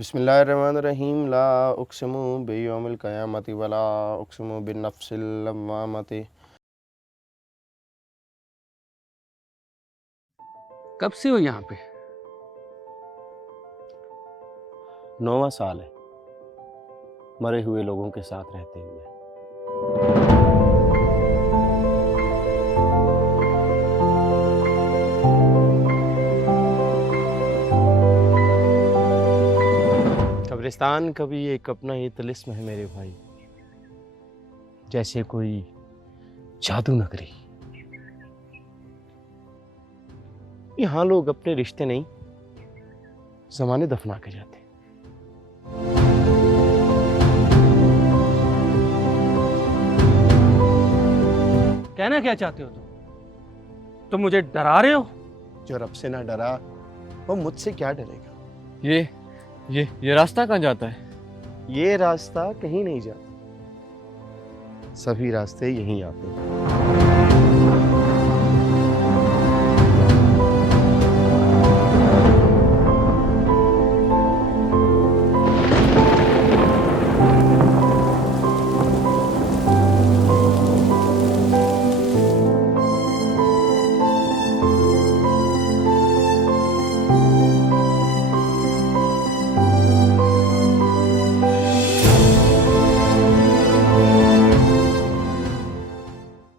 बिस्मिल्लाहिर्रहमानिर्रहीम ला उक़्सिमु बियौमिल क़यामति वला उक़्सिमु बिन्नफ़्सिल लव्वामति। कब से हो यहाँ पे? 9वां साल है मरे हुए लोगों के साथ रहते हुए। कब्रिस्तान कभी एक अपना ही तिलिस्म है मेरे भाई, जैसे कोई जादू नगरी। यहाँ लोग अपने रिश्ते नहीं, ज़माने दफना के जाते। कहना क्या चाहते हो तुम मुझे डरा रहे हो? जो रब से ना डरा वो मुझसे क्या डरेगा। ये रास्ता कहाँ जाता है? ये रास्ता कहीं नहीं जाता, सभी रास्ते यहीं आते हैं।